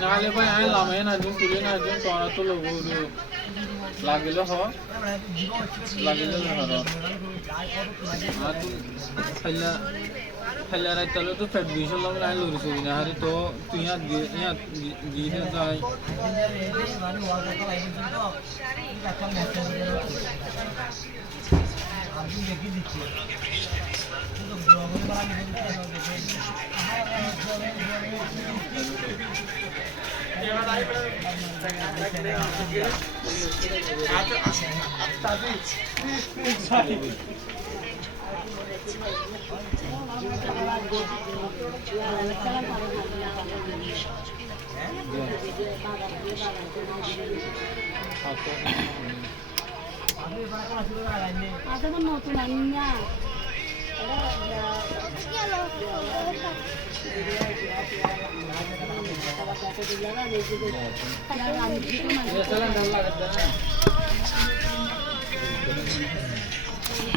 নাহলে ভাই আমি লামে না একজন তুলে না একজন টনা তো লোক লাগিলে হ লাগিলে হর আর তুই খাইলা খাইলা রাত তাহলে তো ফেট বিশ লাম নাই লরি সবি না হারে তো তুই ইয়া দিয়ে যাই ada kan mau tunannya ada